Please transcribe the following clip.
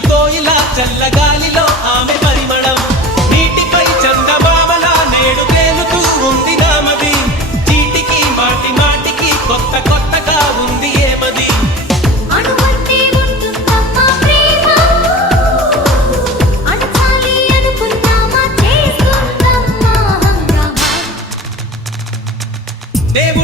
కోయిలా చల్లగాలిలో ఆమె పరిమళం నీటిపై చందమామలా నేడు తేలుతూ ఉంది నామది చీటికి మాటి మాటికి కొత్త కొత్తగా ఉంది ఏమది దేవుడు